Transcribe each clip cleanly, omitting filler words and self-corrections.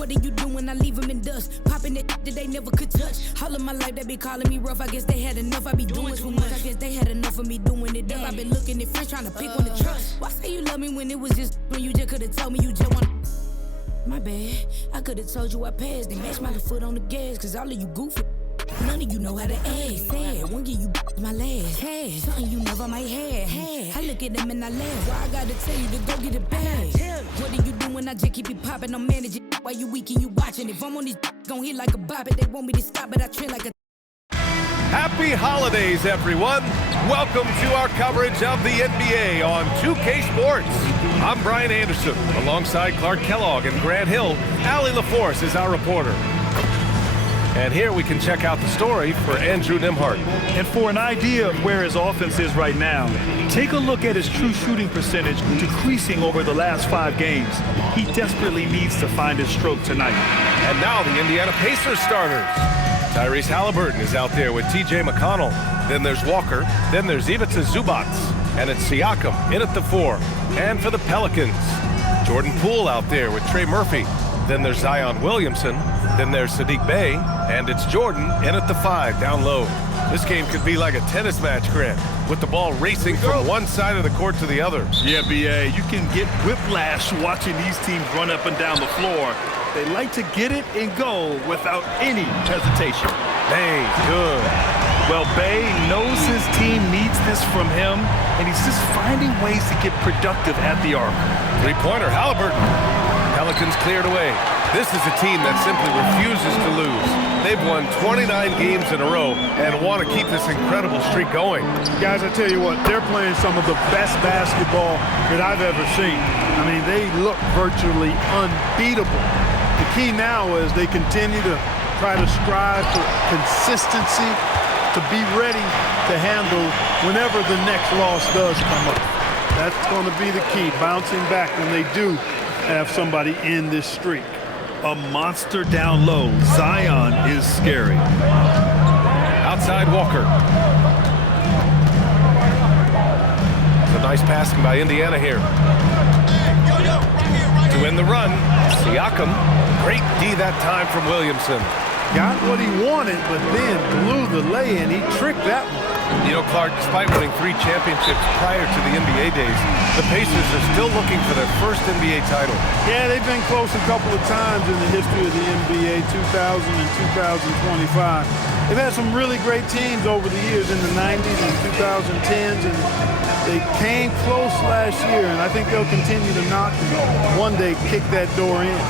What do you do when I leave them in dust? Popping that they never could touch. All of my life they be calling me rough. I guess they had enough. I be doing too much. I guess they had enough of me doing it up. I been looking at friends trying to pick one to trust. Why say you love me when it was just when you just could've told me you just want? My bad. I could've told you I passed. Then match my foot on the gas. Cause all of you goofy. None of you know how to act. Sad, won't give you my last. Cash, something you never might have. I look at them and I laugh. Why I gotta tell you to go get it back? What do you do when I just keep it popping? I'm managing while you weak and you watching. If I'm on this gon' hit like a bop it. They want me to stop it, I trend like a. Happy holidays, everyone. Welcome to our coverage of the NBA on 2K Sports. I'm Brian Anderson, alongside Clark Kellogg and Grant Hill. Allie LaForce is our reporter. And here we can check out the story for Andrew Nimhart. And for an idea of where his offense is right now, take a look at his true shooting percentage decreasing over the last 5 games. He desperately needs to find his stroke tonight. And now the Indiana Pacers starters. Tyrese Halliburton is out there with TJ McConnell. Then there's Walker. Then there's Ivica Zubac. And it's Siakam in at the 4. And for the Pelicans, Jordan Poole out there with Trey Murphy. Then there's Zion Williamson. Then there's Sadiq Bey. And it's Jordan in at the 5 down low. This game could be like a tennis match, Grant, with the ball racing from one side of the court to the other. Yeah, B.A., you can get whiplash watching these teams run up and down the floor. They like to get it and go without any hesitation. Hey, good. Well, Bey knows his team needs this from him, and he's just finding ways to get productive at the arc. Three-pointer, Halliburton. Pelicans cleared away. This is a team that simply refuses to lose. They've won 29 games in a row and want to keep this incredible streak going. Guys, I tell you what, they're playing some of the best basketball that I've ever seen. I mean, they look virtually unbeatable. The key now is they continue to try to strive for consistency, to be ready to handle whenever the next loss does come up. That's going to be the key, bouncing back when they do have somebody in this streak. A monster down low. Zion is scary. Outside Walker. It's a nice passing by Indiana here. To win the run, Siakam. Great D that time from Williamson. Got what he wanted, but then blew the lay-in. He tricked that one. You know, Clark, despite winning 3 championships prior to the NBA days, the Pacers are still looking for their first NBA title. Yeah, they've been close a couple of times in the history of the NBA, 2000 and 2025. They've had some really great teams over the years in the 90s and 2010s, and they came close last year, and I think they'll continue to knock and one day kick that door in.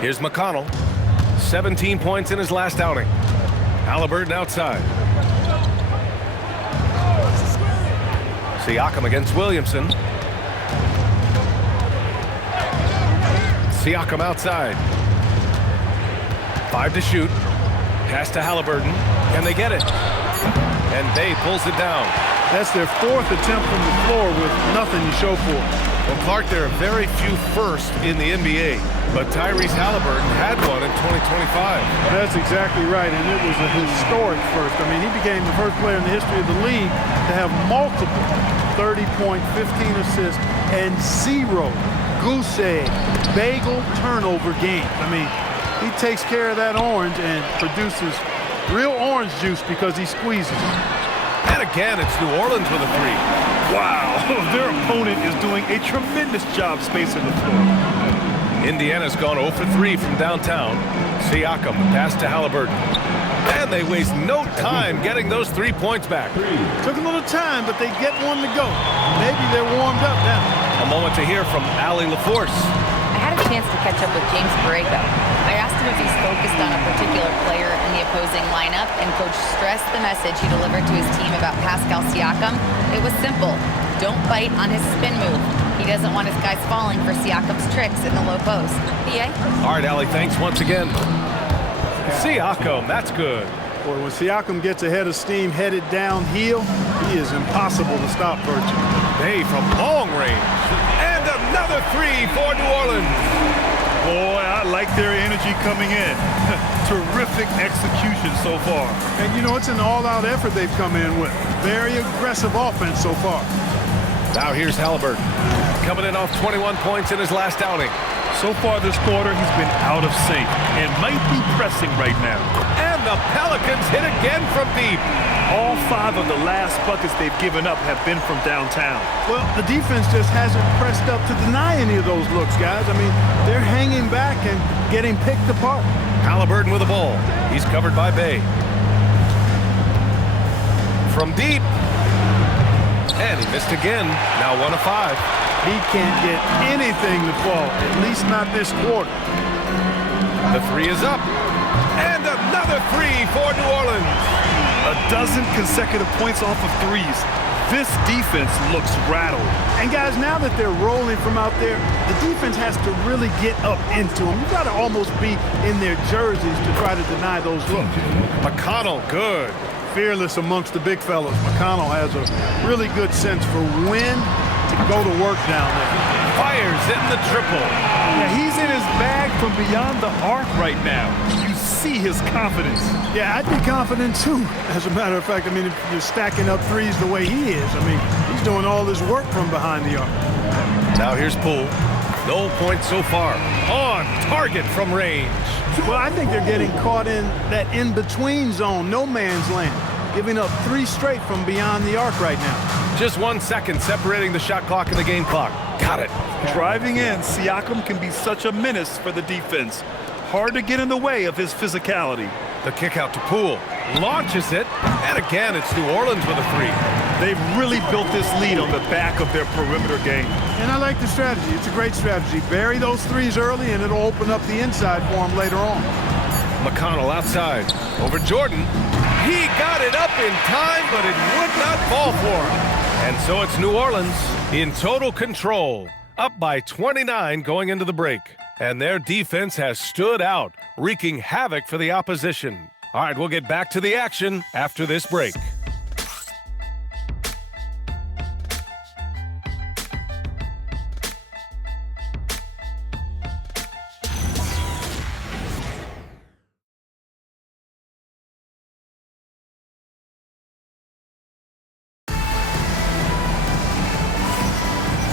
Here's McConnell. 17 points in his last outing. Halliburton outside. Siakam against Williamson. Siakam outside. 5 to shoot. Pass to Halliburton. Can they get it? And Bey pulls it down. That's their 4th attempt from the floor with nothing to show for it. Well, Clark, there are very few firsts in the NBA, but Tyrese Halliburton had one in 2025. That's exactly right, and it was a historic first. I mean, he became the first player in the history of the league to have multiple 30 points, 15 assists, and 0 goose egg, bagel turnover games. I mean, he takes care of that orange and produces real orange juice because he squeezes it. And again, it's New Orleans with a three. Wow, their opponent is doing a tremendous job spacing the floor. Indiana's gone 0 for 3 from downtown. Siakam, pass to Halliburton. And they waste no time getting those 3 points back. Took a little time, but they get one to go. Maybe they're warmed up now. A moment to hear from Allie LaForce. I had a chance to catch up with James Borrego. I asked him if he's focused on a particular player in the opposing lineup, and Coach stressed the message he delivered to his team about Pascal Siakam. It was simple. Don't bite on his spin move. He doesn't want his guys falling for Siakam's tricks in the low post. PA? All right, Allie, thanks once again. Siakam, that's good. Boy, when Siakam gets ahead of steam, headed downhill, he is impossible to stop virtually. Bay from long range. And another three for New Orleans. Boy, I like their energy coming in. Terrific execution so far. And, you know, it's an all-out effort they've come in with. Very aggressive offense so far. Now here's Halliburton. Coming in off 21 points in his last outing. So far this quarter, he's been out of sync and might be pressing right now. And the Pelicans hit again from deep. All 5 of the last buckets they've given up have been from downtown. Well, the defense just hasn't pressed up to deny any of those looks, guys. I mean, they're hanging back and getting picked apart. Halliburton with the ball. He's covered by Bay. From deep. And he missed again. Now 1 of 5. He can't get anything to fall, at least not this quarter. The three is up. And another three for New Orleans. A dozen consecutive points off of threes. This defense looks rattled. And guys, now that they're rolling from out there, the defense has to really get up into them. You've got to almost be in their jerseys to try to deny those looks. McConnell, good. Fearless amongst the big fellas. McConnell has a really good sense for when to go to work down there. Fires in the triple. Yeah, he's in his bag from beyond the arc right now. You see his confidence. Yeah, I'd be confident too. As a matter of fact, I mean, if you're stacking up threes the way he is, I mean, he's doing all this work from behind the arc. Now here's Poole. No points so far. On target from range. Well, I think they're getting caught in that in-between zone, no man's land, giving up 3 straight from beyond the arc right now. Just 1 second separating the shot clock and the game clock. Got it. Driving in, Siakam can be such a menace for the defense. Hard to get in the way of his physicality. The kick out to Poole. Launches it. And again, it's New Orleans with a three. They've really built this lead on the back of their perimeter game. And I like the strategy. It's a great strategy. Bury those threes early, and it'll open up the inside for them later on. McConnell outside. Over Jordan. He got it up in time, but it would not fall for him. And so it's New Orleans in total control, up by 29 going into the break. And their defense has stood out, wreaking havoc for the opposition. All right, we'll get back to the action after this break.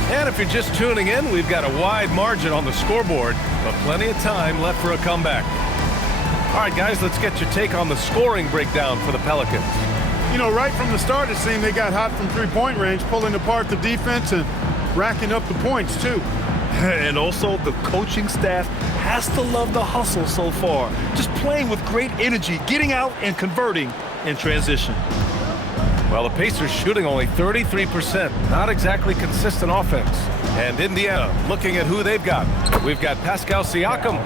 And if you're just tuning in, we've got a wide margin on the scoreboard, but plenty of time left for a comeback. All right, guys, let's get your take on the scoring breakdown for the Pelicans. You know, right from the start, it seemed they got hot from three-point range, pulling apart the defense and racking up the points, too. And also, the coaching staff has to love the hustle so far. Just playing with great energy, getting out and converting in transition. Well, the Pacers shooting only 33%. Not exactly consistent offense. And Indiana looking at who they've got. We've got Pascal Siakam.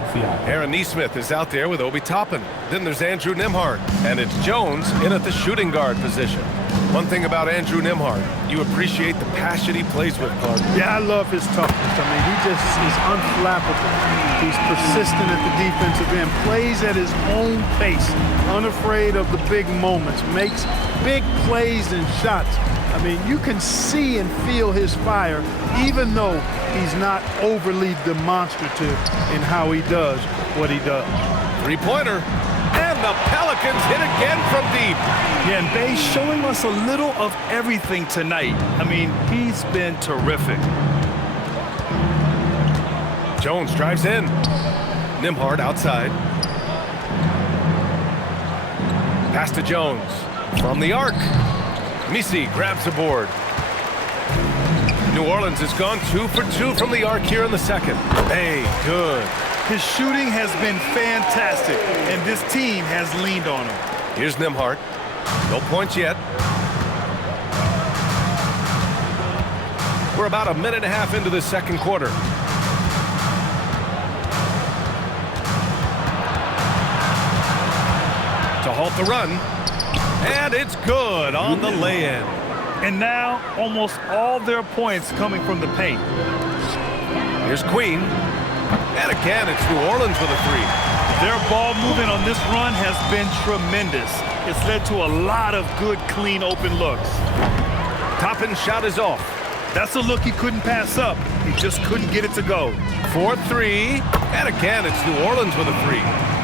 Aaron Nesmith is out there with Obi Toppin. Then there's Andrew Nembhard. And it's Jones in at the shooting guard position. One thing about Andrew Nembhard, you appreciate the passion he plays with, Clark. Yeah, I love his toughness. I mean, he just is unflappable. He's persistent at the defensive end, plays at his own pace, unafraid of the big moments, makes big plays and shots. I mean, you can see and feel his fire, even though he's not overly demonstrative in how he does what he does. Three-pointer, and the Pelicans hit again from deep. Yeah, and Bay showing us a little of everything tonight. I mean, he's been terrific. Jones drives in. Nembhard outside. Pass to Jones. From the arc. Misi grabs the board. New Orleans has gone 2 for 2 from the arc here in the second. Bay, good. His shooting has been fantastic, and this team has leaned on him. Here's Nembhard. No points yet. We're about a minute and a half into the second quarter. To halt the run. And it's good on the lay-in. And now, almost all their points coming from the paint. Here's Queen. And again, it's New Orleans with a three. Their ball movement on this run has been tremendous. It's led to a lot of good, clean, open looks. Toppin's shot is off. That's a look he couldn't pass up. He just couldn't get it to go. 4-3. And again, it's New Orleans with a three.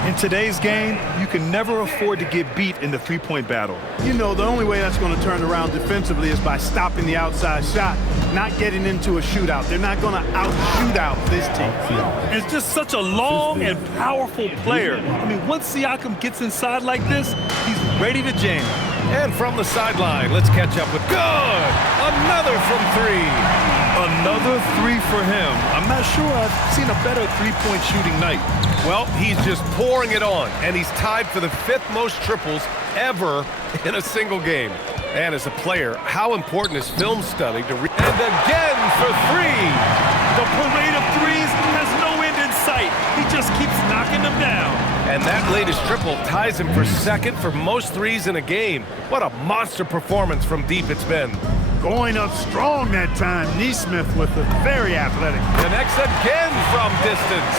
In today's game, you can never afford to get beat in the three-point battle. You know, the only way that's going to turn around defensively is by stopping the outside shot, not getting into a shootout. They're not going to out-shoot out this team. It's just such a long and powerful player. I mean, once Siakam gets inside like this, he's ready to jam. And from the sideline, let's catch up with good. Another from three. Another three for him. I'm not sure I've seen a better three-point shooting night. Well, he's just pouring it on, and he's tied for the 5th most triples ever in a single game. And as a player, how important is film study to read? And again for three. The parade of threes has no end in sight. He just keeps knocking them down. And that latest triple ties him for second for most threes in a game. What a monster performance from deep it's been. Going up strong that time. Neesmith with a very athletic. Connects again from distance.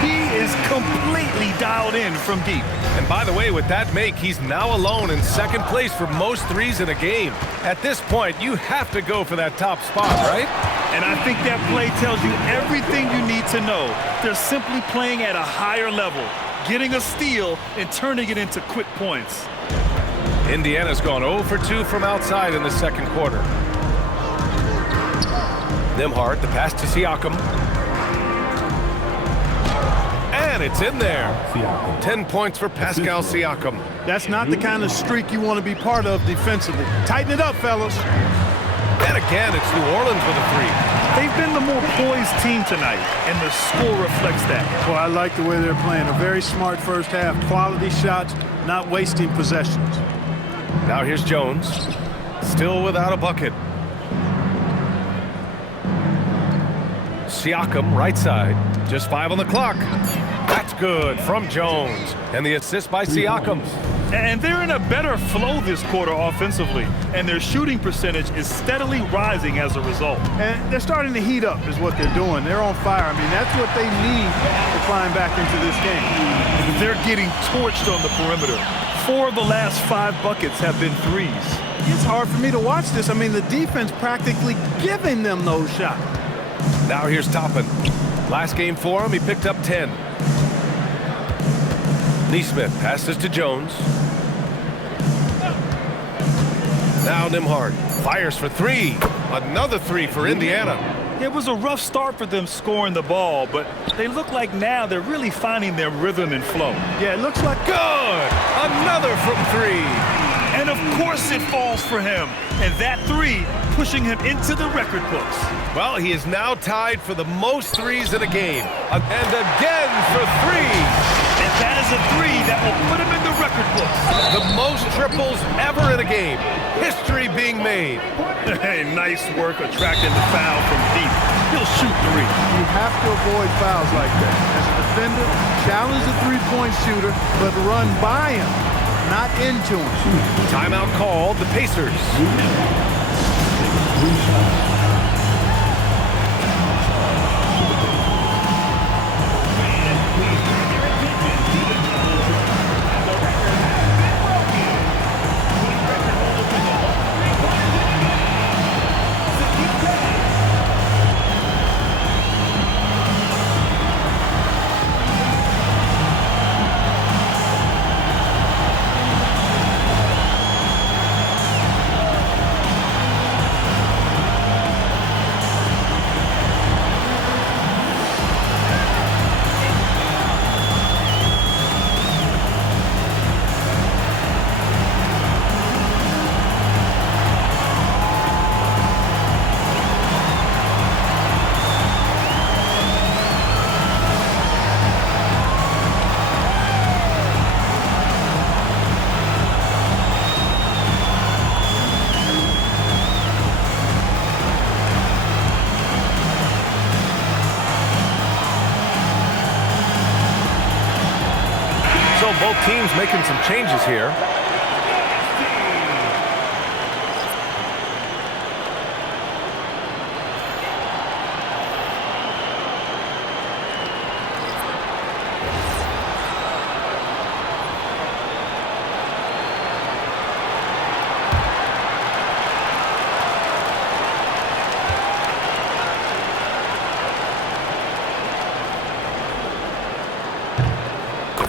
He is completely dialed in from deep. And by the way, with that make, he's now alone in second place for most threes in a game. At this point, you have to go for that top spot, right? And I think that play tells you everything you need to know. They're simply playing at a higher level, getting a steal and turning it into quick points. Indiana's gone 0 for 2 from outside in the second quarter. Nembhard, the pass to Siakam. And it's in there. 10 points for Pascal Siakam. That's not the kind of streak you want to be part of defensively. Tighten it up, fellas. And again, it's New Orleans with a three. They've been the more poised team tonight, and the score reflects that. Well, I like the way they're playing. A very smart first half. Quality shots, not wasting possessions. Now here's Jones. Still without a bucket. Siakam, right side. Just 5 on the clock. That's good from Jones. And the assist by Siakam. And they're in a better flow this quarter offensively, and their shooting percentage is steadily rising as a result. And they're starting to heat up is what they're doing. They're on fire. I mean, that's what they need to climb back into this game. They're getting torched on the perimeter. 4 of the last 5 buckets have been threes. It's hard for me to watch this. I mean, the defense practically giving them those shots. Now here's Toppin. Last game for him, he picked up 10. Neesmith passes to Jones. Now Nembhard fires for 3. Another 3 for Indiana. It was a rough start for them scoring the ball, but they look like now they're really finding their rhythm and flow. Yeah, it looks like good. Another from 3. And of course it falls for him. And that 3 pushing him into the record books. Well, he is now tied for the most threes in a game. And again for 3. And that is a 3 that will put him in the record books. The most triples ever in a game. History being made. Hey, nice work attracting the foul from deep. He'll shoot 3. You have to avoid fouls like that. As a defender, challenge the three-point shooter, but run by him, not into him. Timeout called, the Pacers. So both teams making some changes here.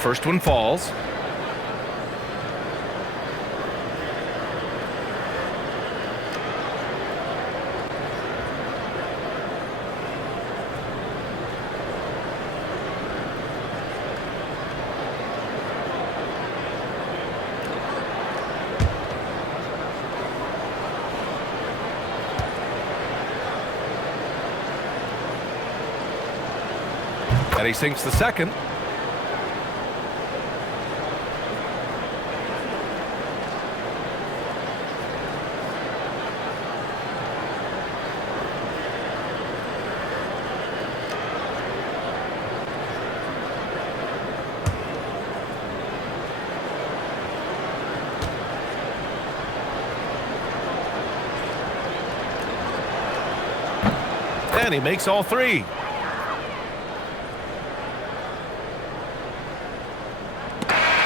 First one falls. And he sinks the second. And he makes all three.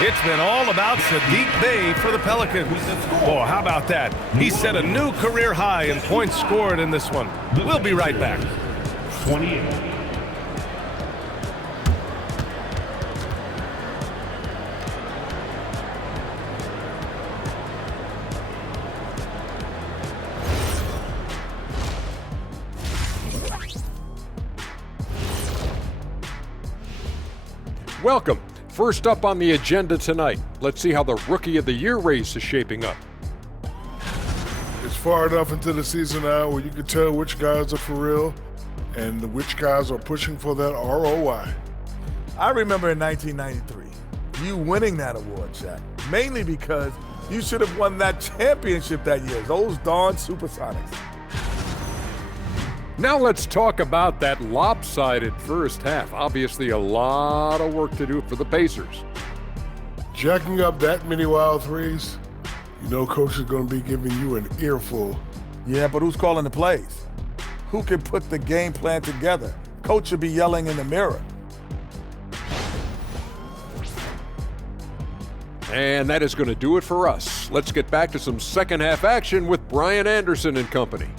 It's been all about Saddiq Bey for the Pelicans. Oh, how about that? He set a new career high in points scored in this one. We'll be right back. 28. Welcome. First up on the agenda tonight, let's see how the Rookie of the Year race is shaping up. It's far enough into the season now where you can tell which guys are for real and which guys are pushing for that ROI. I remember in 1993, you winning that award, Shaq, mainly because you should have won that championship that year, those darn Supersonics. Now let's talk about that lopsided first half. Obviously a lot of work to do for the Pacers. Jacking up that many wild threes, you know Coach is going to be giving you an earful. Yeah, but who's calling the plays? Who can put the game plan together? Coach should be yelling in the mirror. And that is going to do it for us. Let's get back to some second half action with Brian Anderson and company.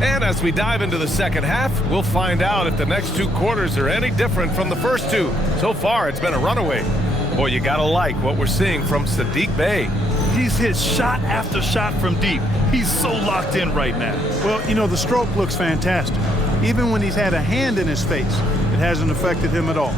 And as we dive into the second half, we'll find out if the next two quarters are any different from the first two. So far, it's been a runaway. Boy, you gotta like what we're seeing from Saddiq Bey. He's hit shot after shot from deep. He's so locked in right now. Well, you know, the stroke looks fantastic. Even when he's had a hand in his face, it hasn't affected him at all.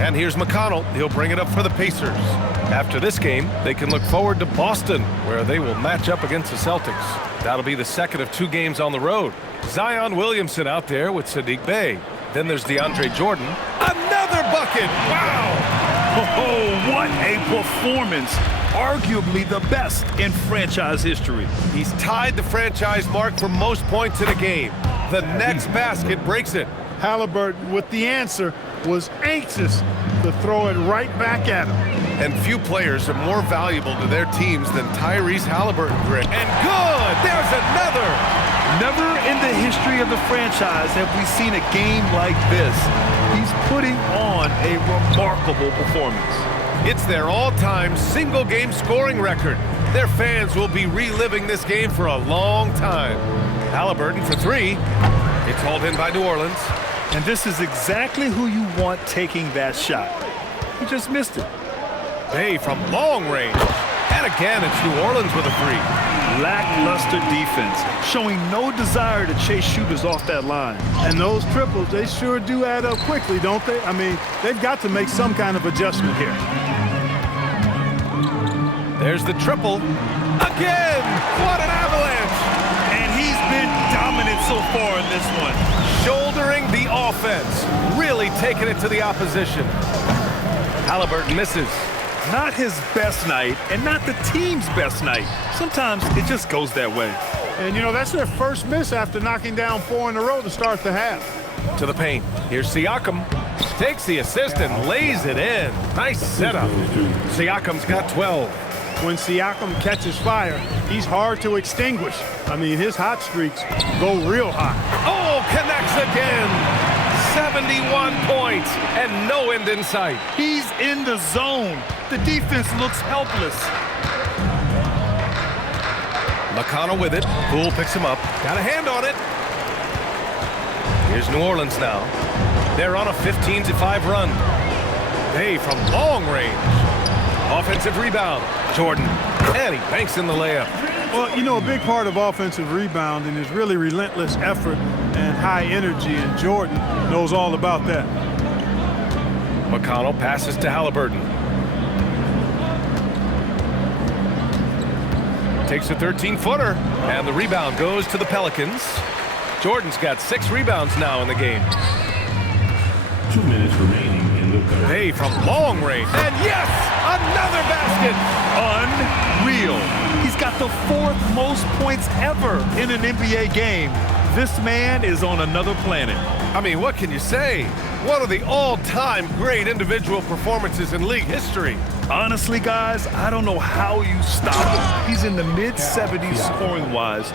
And here's McConnell. He'll bring it up for the Pacers. After this game, they can look forward to Boston, where they will match up against the Celtics. That'll be the second of two games on the road. Zion Williamson out there with Saddiq Bey. Then there's DeAndre Jordan. Another bucket! Wow! Oh, what a performance. Arguably the best in franchise history. He's tied the franchise mark for most points in a game. The next basket breaks it. Halliburton, with the answer, was anxious to throw it right back at him. And few players are more valuable to their teams than Tyrese Halliburton. And good! There's another! Never in the history of the franchise have we seen a game like this. He's putting on a remarkable performance. It's their all-time single-game scoring record. Their fans will be reliving this game for a long time. Halliburton for three. It's hauled in by New Orleans. And this is exactly who you want taking that shot. He just missed it. Bey from long range. And again, it's New Orleans with a three. Lackluster defense, showing no desire to chase shooters off that line. And those triples, they sure do add up quickly, don't they? I mean, they've got to make some kind of adjustment here. There's the triple. Again! What an avalanche! And he's been dominant so far in this one. Shouldering the offense. Really taking it to the opposition. Halliburton misses. Not his best night, and not the team's best night. Sometimes it just goes that way. And, you know, that's their first miss after knocking down 4 in a row to start the half. To the paint. Here's Siakam. Takes the assist and lays it in. Nice setup. Siakam's got 12. When Siakam catches fire, he's hard to extinguish. I mean, his hot streaks go real hot. Oh, connects again. 71 points and no end in sight. He's in the zone. The defense looks helpless. McConnell with it. Poole picks him up. Got a hand on it. Here's New Orleans now. They're on a 15-5 run. Hey, from long range. Offensive rebound. Jordan. And he banks in the layup. Well, you know, a big part of offensive rebounding is really relentless effort and high energy, and Jordan knows all about that. McConnell passes to Halliburton. Takes a 13-footer, and the rebound goes to the Pelicans. Jordan's got 6 rebounds now in the game. 2 minutes remaining in the third. Hey, from long range. And yes, another basket. Unreal. He's got the 4th most points ever in an NBA game. This man is on another planet. I mean, what can you say? One of the all-time great individual performances in league history. Honestly, guys, I don't know how you stop him. He's in the mid-70s scoring-wise.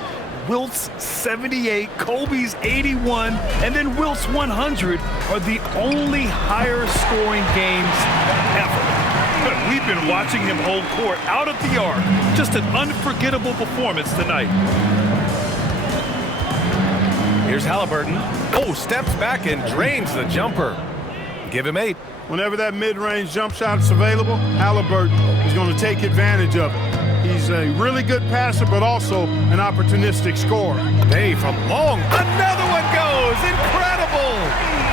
Wilt's 78, Kobe's 81, and then Wilt's 100 are the only higher-scoring games ever. But we've been watching him hold court out of the arc. Just an unforgettable performance tonight. Here's Halliburton. Oh, steps back and drains the jumper. Give him 8. Whenever that mid-range jump shot is available, Halliburton is going to take advantage of it. He's a really good passer, but also an opportunistic scorer. Hey, from long. Another one goes. Incredible.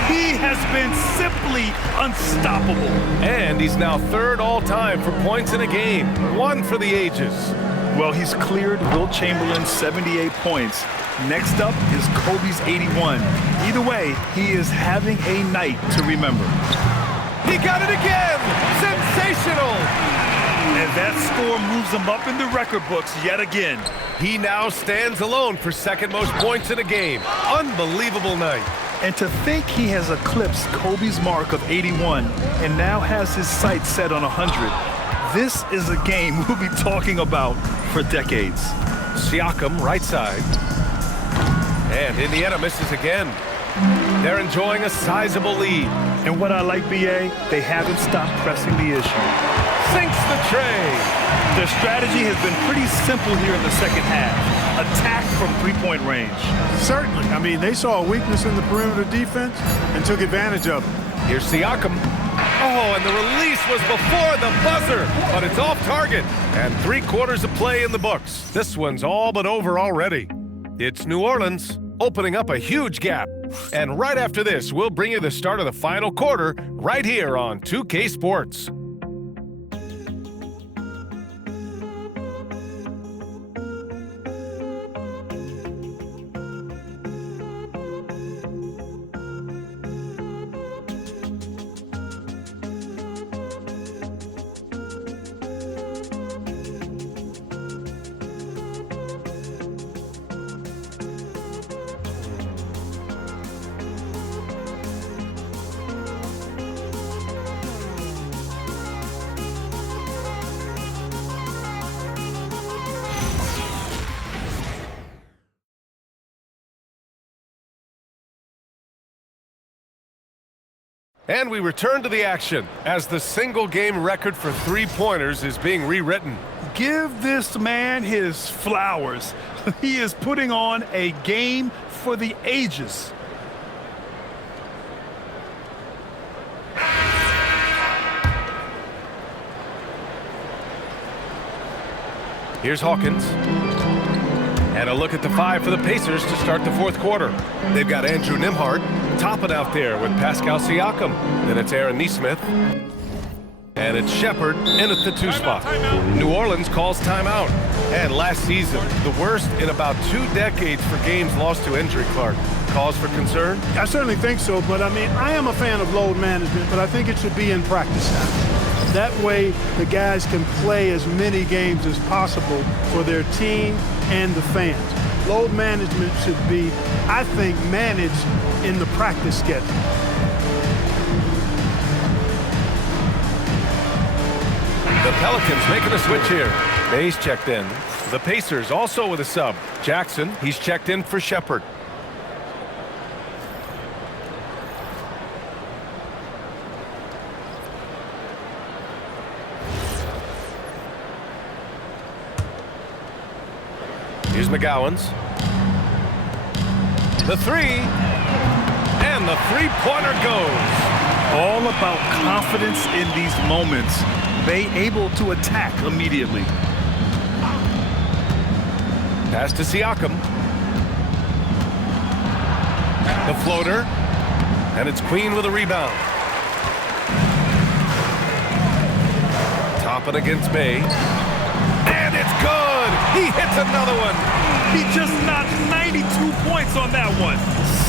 He has been simply unstoppable. And he's now 3rd all-time for points in a game. 1 for the ages. Well, he's cleared Wilt Chamberlain's 78 points. Next up is Kobe's 81. Either way, he is having a night to remember. He got it again! Sensational! And that score moves him up in the record books yet again. He now stands alone for 2nd most points in a game. Unbelievable night. And to think he has eclipsed Kobe's mark of 81 and now has his sights set on 100. This is a game we'll be talking about for decades. Siakam, right side. And Indiana misses again. They're enjoying a sizable lead. And what I like, BA, they haven't stopped pressing the issue. Sinks the tray. Their strategy has been pretty simple here in the second half. Attack from 3-point range. Certainly. I mean, they saw a weakness in the perimeter defense and took advantage of it. Here's Siakam. Oh, and the release was before the buzzer, but it's off target. And 3/4 of play in the books. This one's all but over already. It's New Orleans opening up a huge gap. And right after this, we'll bring you the start of the final quarter right here on 2K Sports. And we return to the action as the single-game record for 3-pointers is being rewritten. Give this man his flowers. He is putting on a game for the ages. Here's Hawkins. And a look at the 5 for the Pacers to start the 4th quarter. They've got Andrew Nembhard topping out there with Pascal Siakam. Then it's Aaron Nesmith. And it's Shepard in at the 2 spot. New Orleans calls timeout. And last season, the worst in about 2 decades for games lost to injury, Clark. Cause for concern? I certainly think so, but I mean, I am a fan of load management, but I think it should be in practice time. That way, the guys can play as many games as possible for their team and the fans. Load management should be, I think, managed in the practice schedule. The Pelicans making a switch here. Bay's checked in. The Pacers also with a sub. Jackson, he's checked in for Shepard. Here's McGowan's. The 3. And the three-pointer goes. All about confidence in these moments. Bay able to attack immediately. Pass to Siakam. The floater. And it's Queen with a rebound. Toppin against Bay. And it's good! He hits another one! He just knocked 92 points on that one.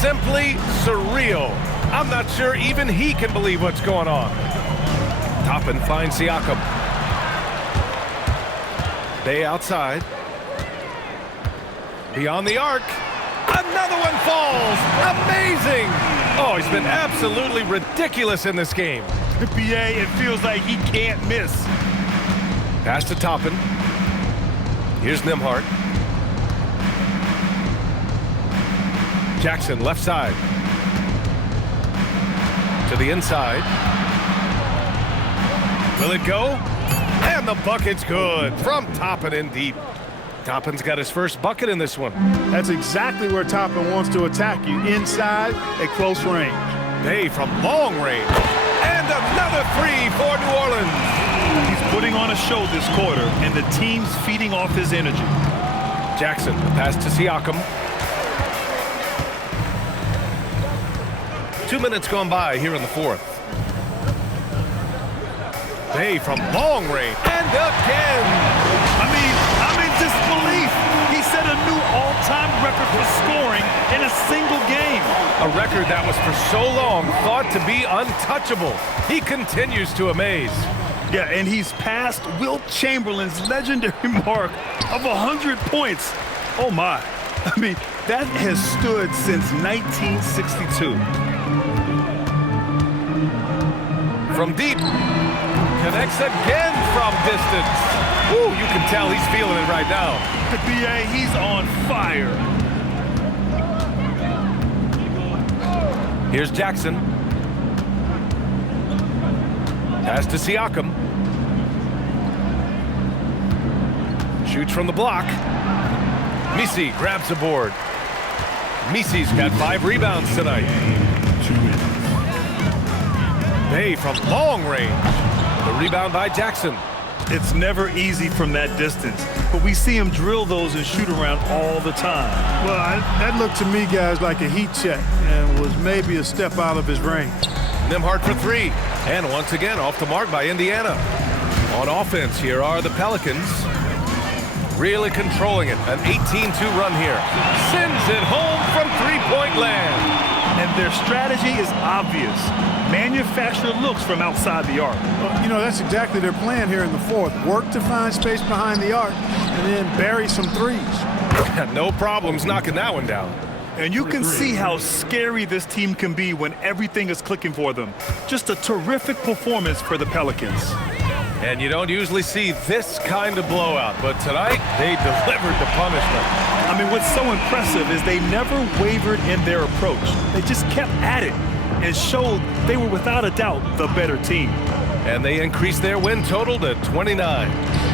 Simply surreal. I'm not sure even he can believe what's going on. Toppin finds Siakam. Bay outside. Beyond the arc. Another one falls! Amazing! Oh, he's been absolutely ridiculous in this game. BA, it feels like he can't miss. Pass to Toppin. Here's Nembhard. Jackson, left side. To the inside. Will it go? And the bucket's good from Toppin in deep. Toppin's got his first bucket in this one. That's exactly where Toppin wants to attack you, inside at close range. Bay from long range. And another 3 for New Orleans. He's putting on a show this quarter, and the team's feeding off his energy. Jackson, the pass to Siakam. 2 minutes gone by here in the 4th. Bay from long range. And again! I mean, I'm in disbelief. He set a new all-time record for scoring in a single game. A record that was for so long thought to be untouchable. He continues to amaze. Yeah, and he's passed Wilt Chamberlain's legendary mark of 100 points. Oh, my. I mean, that has stood since 1962. From deep. Connects again from distance. Ooh, you can tell he's feeling it right now. The BA, he's on fire. Here's Jackson. Pass to Siakam. Shoots from the block. Misi grabs the board. Misi's got 5 rebounds tonight. 2 minutes. Bay from long range. The rebound by Jackson. It's never easy from that distance, but we see him drill those and shoot around all the time. Well, that looked to me, guys, like a heat check and was maybe a step out of his range. Nembhard for 3. And once again, off the mark by Indiana. On offense, here are the Pelicans. Really controlling it. An 18-2 run here. Sends it home from three-point land. And their strategy is obvious. Manufacture looks from outside the arc. Well, you know, that's exactly their plan here in the 4th. Work to find space behind the arc and then bury some threes. No problems knocking that one down. And you can see how scary this team can be when everything is clicking for them. Just a terrific performance for the Pelicans. And you don't usually see this kind of blowout, but tonight they delivered the punishment. I mean, what's so impressive is they never wavered in their approach. They just kept at it and showed they were without a doubt the better team. And they increased their win total to 29.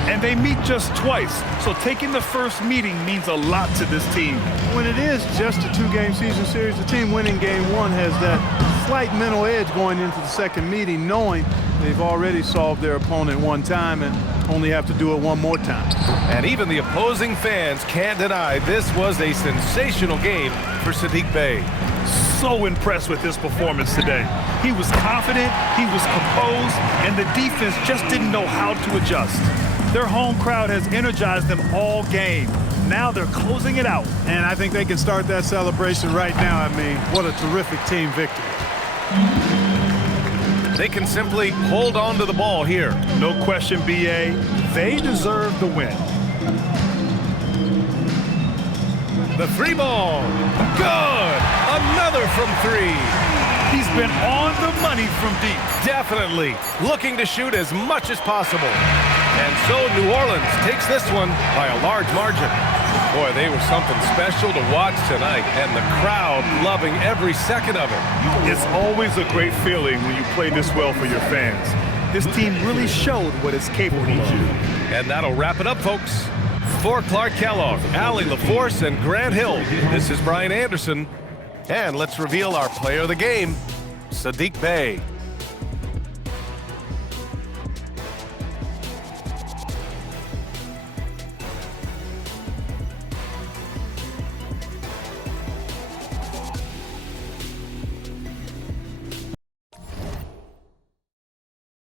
And they meet just twice, so taking the first meeting means a lot to this team. When it is just a 2-game season series, the team winning game 1 has that slight mental edge going into the second meeting, knowing they've already solved their opponent one time and only have to do it one more time. And even the opposing fans can't deny this was a sensational game for Saddiq Bey. so impressed with his performance today. He was confident, he was composed, and the defense just didn't know how to adjust. Their home crowd has energized them all game. Now they're closing it out. And I think they can start that celebration right now. I mean, what a terrific team victory. They can simply hold on to the ball here. No question, B.A., they deserve the win. The three ball. Good. Another from three. He's been on the money from deep. Definitely looking to shoot as much as possible. And so New Orleans takes this one by a large margin. Boy, they were something special to watch tonight, and the crowd loving every second of it. It's always a great feeling when you play this well for your fans. This team really showed what it's capable of. And that'll wrap it up, folks. For Clark Kellogg, Allie LaForce, and Grant Hill, this is Brian Anderson. And let's reveal our player of the game, Sadiq Bey.